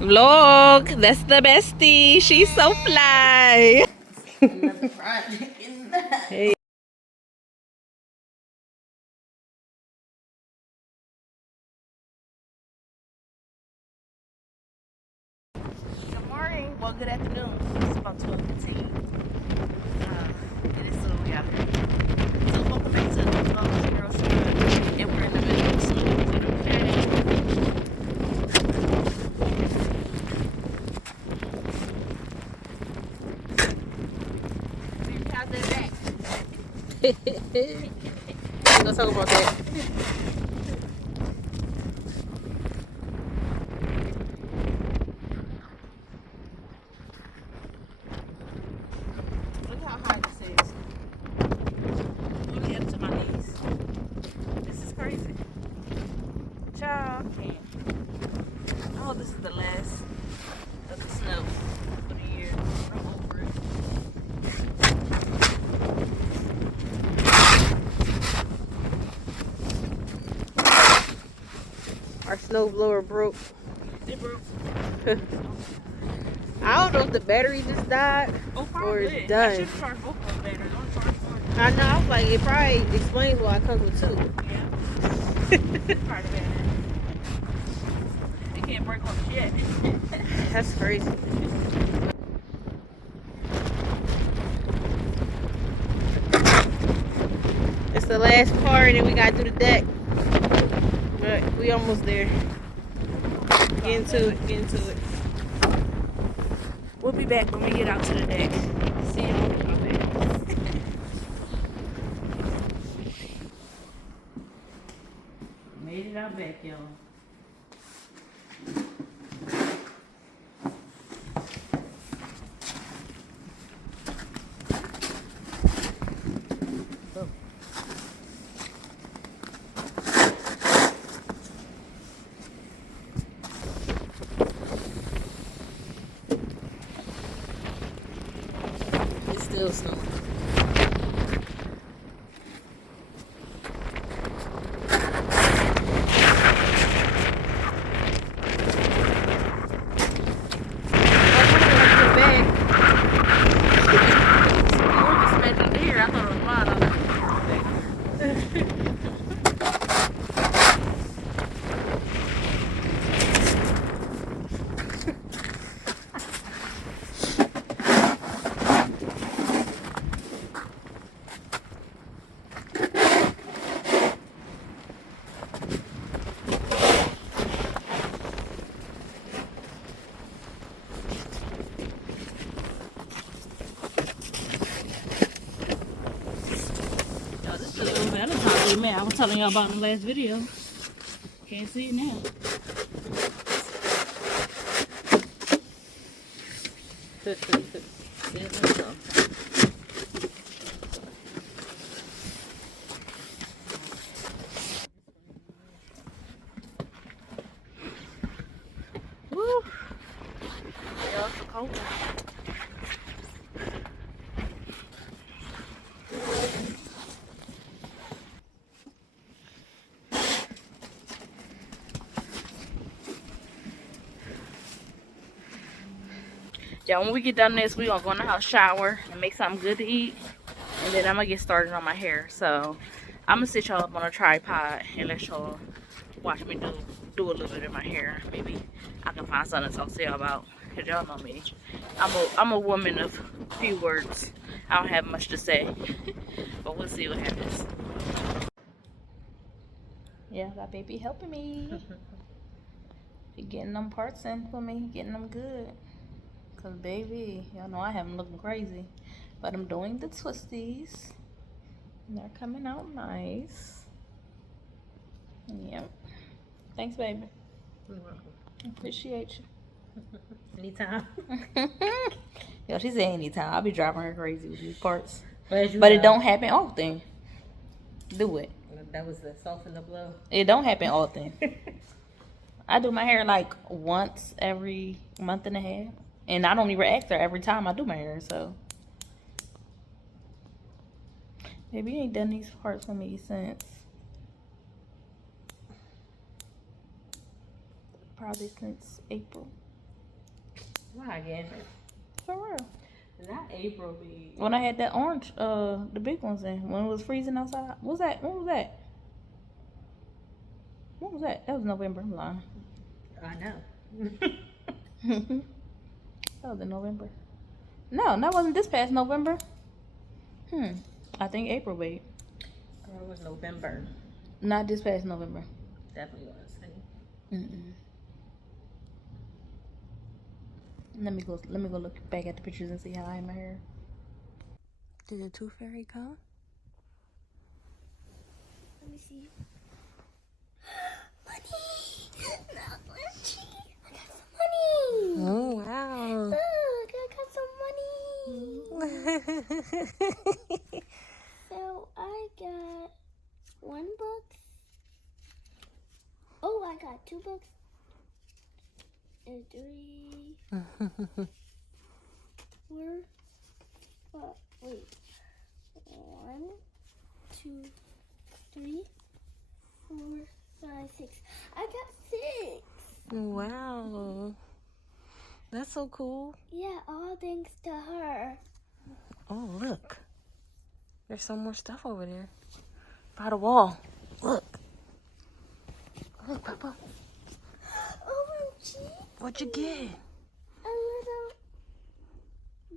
Vlog, that's the bestie. She's so fly. Hey. Good morning. Well, good afternoon. It's about 12:15. It is so, yeah. So welcome back to the vlog. Girls, and we're in the middle of snow. How's that back? Let's talk about that. Look how high this is. Only up to my knees. This is crazy. Child. Oh, this is the last of the snow for the year. I'm over it. Our snow blower broke. It broke. I don't know if the battery just died or it's done. I should charge both of the batteries. Don't charge one. I know. I was like, it probably explains why it comes with two. Yeah. Part of it. It can't break on shit. That's crazy. It's the last part, and then we got to do the deck. But we almost there. Get into it. Get into it. We'll be back when we get out to the deck. See y'all when we're back. Made it out back, y'all. It's still snowing. Man, I was telling y'all about in the last video. Can't see it now. Woo! Y'all so cold. Yeah, when we get done this, we're gonna go in the house, shower, and make something good to eat. And then I'm gonna get started on my hair. So I'm gonna sit y'all up on a tripod and let y'all watch me do a little bit of my hair. Maybe I can find something to talk to y'all about. Cause y'all know me. I'm a woman of few words. I don't have much to say. But we'll see what happens. Yeah, that baby helping me. She getting them parts in for me, getting them good. Cause baby, y'all know I have them looking crazy. But I'm doing the twisties. And they're coming out nice. Yep. Thanks, baby. You're welcome. Appreciate you. Anytime. Yo, she said anytime. I'll be driving her crazy with these parts. But it don't happen often. Do it. That was the soften the blow. It don't happen often. I do my hair like once every month and a half. And I don't even ask her every time I do my hair, so. Maybe you ain't done these parts for me since probably since April. Why again? For real. Not April, be. When I had that orange, the big ones in, when it was freezing outside. What was that? When was that? What was that? That was November. I'm lying. I know. That was in November. No, that wasn't this past November. I think April, babe. Girl, it was November. Not this past November. Definitely was, honey. Let me go look back at the pictures and see how I had my hair. Did the tooth fairy come? Let me see. Money! Not money! I got some money! Oh, wow. Look, I got some money! So I got 1 book. Oh, I got 2 books. And 3, 4, 5. Wait. 1, 2, 3, 4, 5, 6. I got 6. Wow. That's so cool. Yeah, all thanks to her. Oh, look. There's some more stuff over there. By the wall. Look. Look, Papa. OMG. What'd you get? A little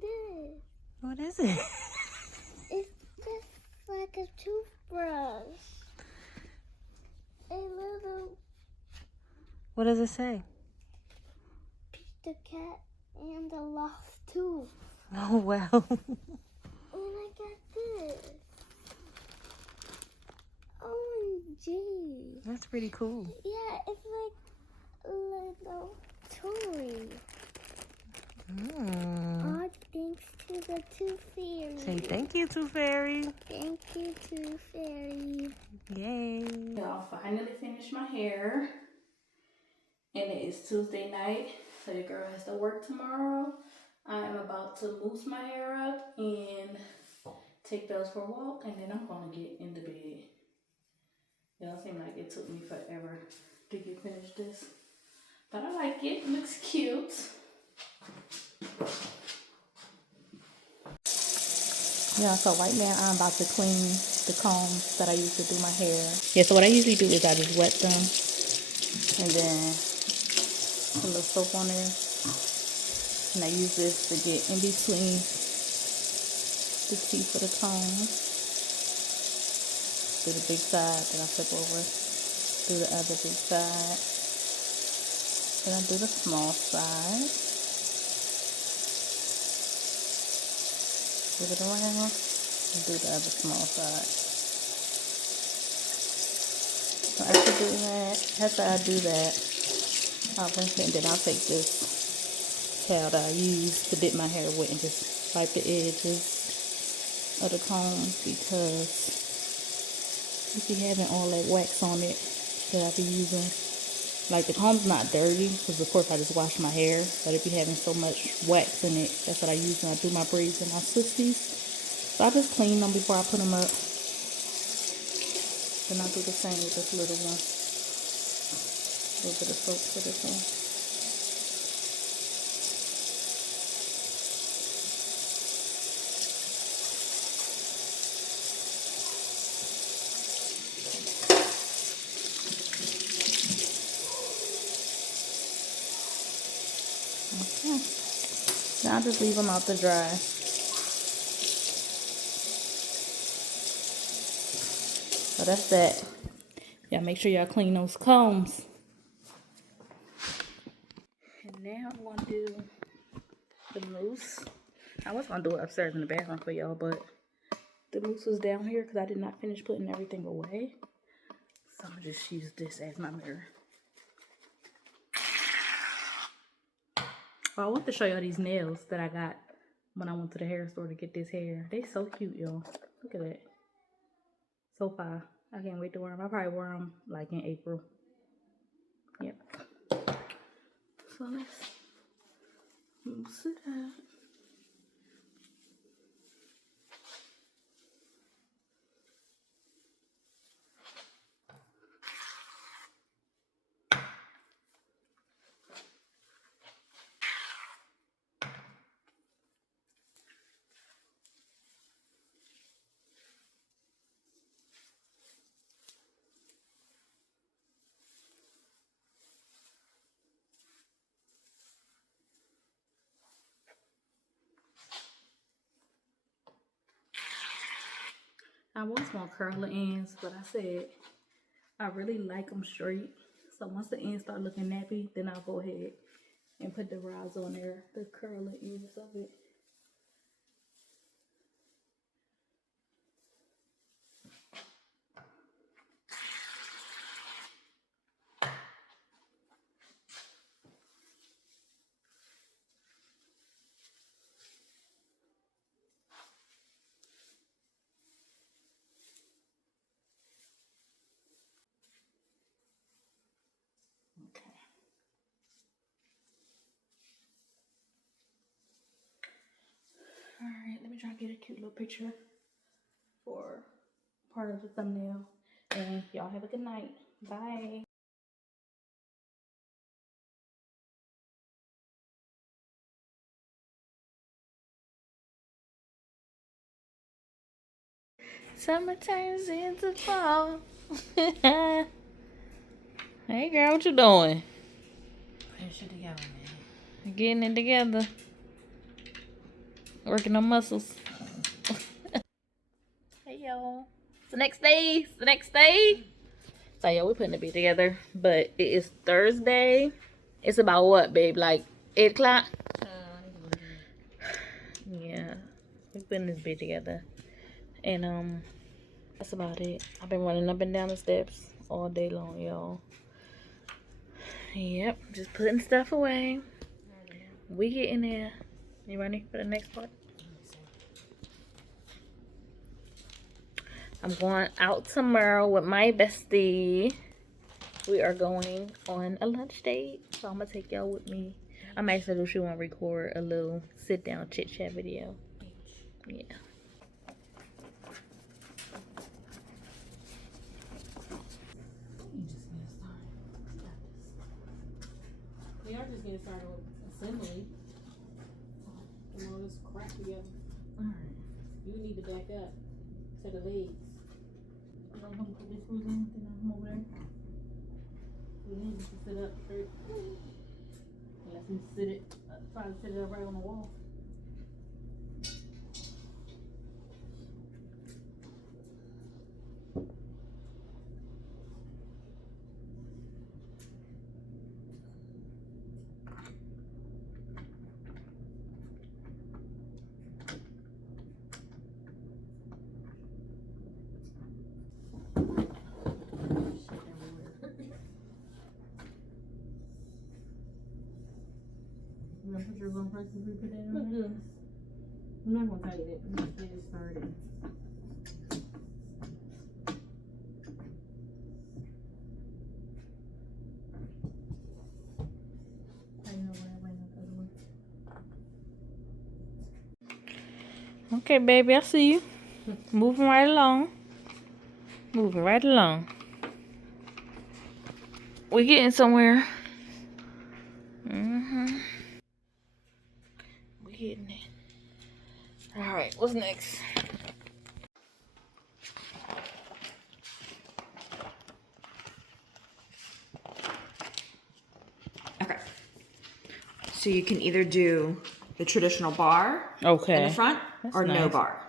this. What is it? It's just like a toothbrush. A little What does it say? the cat and the lost tooth. Oh, wow. And I got this. OMG. That's pretty cool. Yeah, it's like a little toy. All thanks to the Tooth Fairy. Say thank you, Tooth Fairy. Thank you, Tooth Fairy. Yay. Y'all finally finished my hair. And it is Tuesday night, so your girl has to work tomorrow. I am about to mousse my hair up and take those for a walk, and then I'm gonna get in the bed. It don't seem like it took me forever to get finished this, but I like it. It looks cute. Yeah, so right now I'm about to clean the combs that I use to do my hair. Yeah, so what I usually do is I just wet them and then put a little soap on there. And I use this to get in between the teeth of the comb. Do the big side, then I flip over. Do the other big side. Then I do the small side. Flip it around and do the other small side. So after I do that, I'll rinse it and then I'll take this towel that I use to dip my hair with and just wipe the edges of the comb, because if you having all that wax on it that I be using, like the comb's not dirty because of course I just wash my hair, but if you having so much wax in it, that's what I use when I do my braids and my twisties. So I just clean them before I put them up. Then I do the same with this little one. A little bit of soap for this one. Okay. Now I just leave them out to dry. So that's that. Y'all make sure y'all clean those combs. And now I'm going to do the mousse. I was going to do it upstairs in the bathroom for y'all, but the mousse was down here because I did not finish putting everything away. So I'm going to just use this as my mirror. Oh, I want to show y'all these nails that I got when I went to the hair store to get this hair. They so cute, y'all. Look at that. So far. I can't wait to wear them. I'll probably wear them like in April. Yep. So let's mousse it up. I was gonna curl the ends, but I said I really like them straight. So once the ends start looking nappy, then I'll go ahead and put the rods on there, the curling ends of it. Okay. Alright, let me try to get a cute little picture for part of the thumbnail. And y'all have a good night. Bye. Summer turns into fall. Hey girl, what you doing? Putting shit together, man. Getting it together. Working on muscles. Hey y'all. It's the next day. It's the next day. So yeah, we're putting the bed together. But it is Thursday. It's about what, babe? Like 8 o'clock? Yeah. We're putting this bed together. And that's about it. I've been running up and down the steps all day long, y'all. Yep, just putting stuff away. We getting there. You ready for the next part? I'm going out tomorrow with my bestie. We are going on a lunch date, so I'm gonna take y'all with me. I'm actually if she want to record a little sit down chit chat video. Yeah. We are just getting started with assembly. And all this crap together. Alright. You need to back up to the legs. I'm gonna put this screws in, then I'm over there. You need to sit up straight. Let me sit it, try to sit it up right on the wall. You gonna put yours on first before you put that on there? I'm not gonna tell you that. I'm just getting started. Okay, baby, I see you. Moving right along. Moving right along. We're getting somewhere. We're getting it. Alright, what's next? Okay. So you can either do the traditional bar Okay. in the front That's or no nice. bar.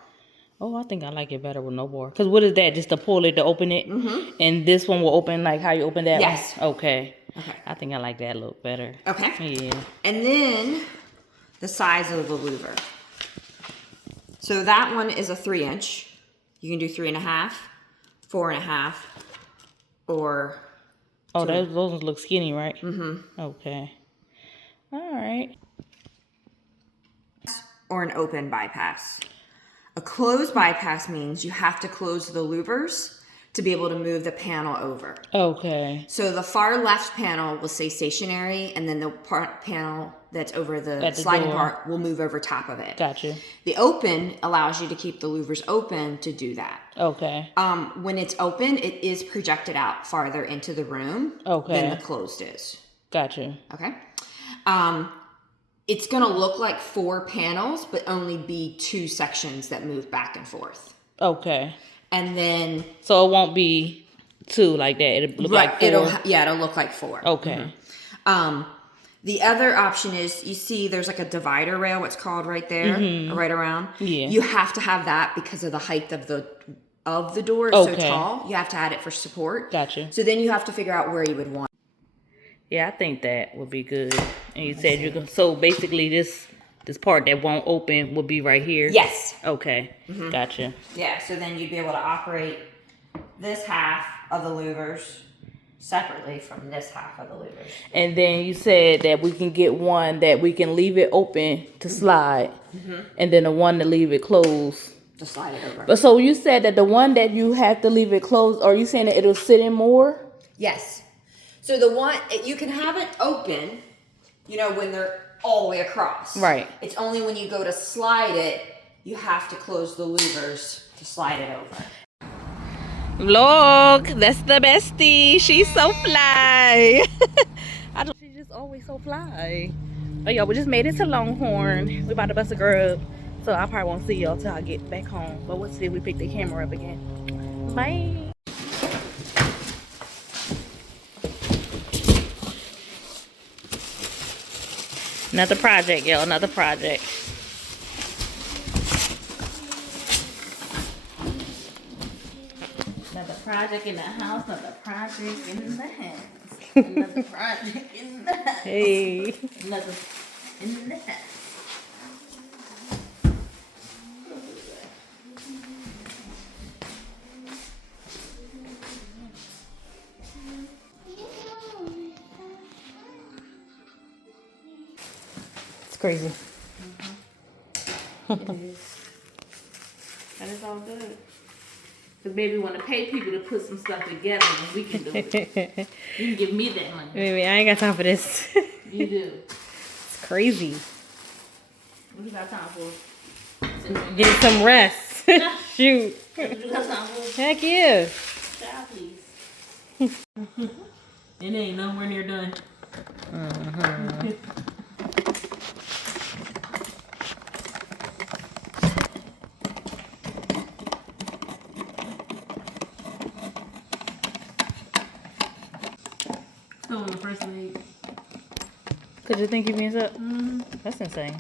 Oh, I think I like it better with no bar. Because what is that? Just to pull it to open it? Mm-hmm. And this one will open like how you open that Yes. one? Okay. Okay. I think I like that a little better. Okay. Yeah. And then the size of the louver. So that one is a 3-inch. You can do 3.5, 4.5, or Oh, those ones look skinny, right? Mm-hmm. Okay. All right. or an open bypass. A closed bypass means you have to close the louvers to be able to move the panel over. Okay. So the far left panel will stay stationary, and then the panel that's over the sliding door. part will move over top of it. Gotcha. The open allows you to keep the louvers open to do that. Okay. When it's open, it is projected out farther into the room than the closed is. Gotcha. Okay. It's going to look like 4 panels, but only be 2 sections that move back and forth. Okay. And then... So it won't be 2 like that. It'll look like 4? It'll look like 4. Okay. Mm-hmm. The other option is, you see there's like a divider rail, what's called right there, or right around. Yeah. You have to have that because of the height of the of the door is so tall, you have to add it for support. Gotcha. So then you have to figure out where you would want. Yeah, I think that would be good. And you said you can. So basically, this part that won't open will be right here. Yes. Okay. Gotcha. Yeah. So then you'd be able to operate this half of the louvers separately from this half of the louvers. And then you said that we can get one that we can leave it open to slide, and then the one to leave it closed. To slide it over. But so you said that the one that you have to leave it closed, are you saying that it'll sit in more? Yes. So the one, you can have it open, you know, when they're all the way across. Right. It's only when you go to slide it, you have to close the louvers to slide it over. Vlog, that's the bestie. She's so fly. She's just always so fly. Oh, y'all, we just made it to Longhorn. We about to bust a grub. So I probably won't see y'all till I get back home. But we'll see if we pick the camera up again. Bye. Another project, y'all. Another project. Another project in the house. Another project in the house. Another project in the house. Hey. Another in the house. It's crazy. It is. That is all good. Because baby want to pay people to put some stuff together and we can do it. You can give me that money. Baby, I ain't got time for this. You do. It's crazy. What you got time for? Get some rest. Shoot. What you got time for? Heck yeah. Child, please. It ain't nowhere near done. Still on the first leg. Could you think you means up? That's insane.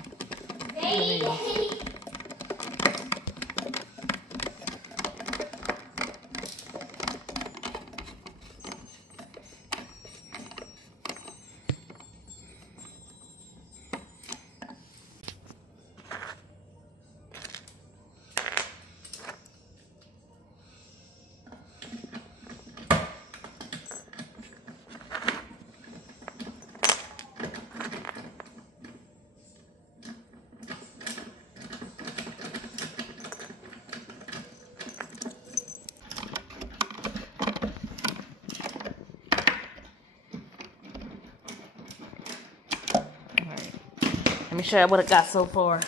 Let me show you what I got so far.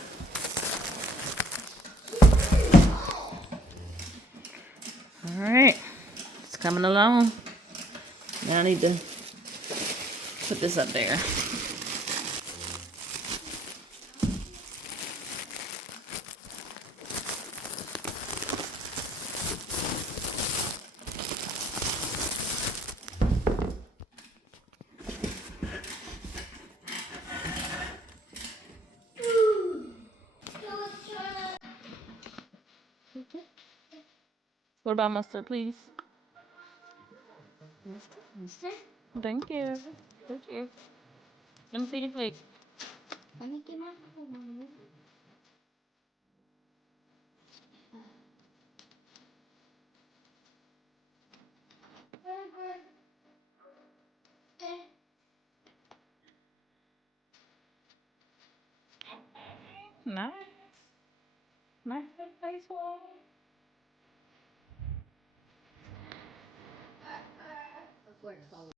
Alright. It's coming along. Now I need to put this up there. What about mustard, please? Thank you. Thank you. Let me see your face. Let me get my phone. Nice. Nice face one. Before it falls.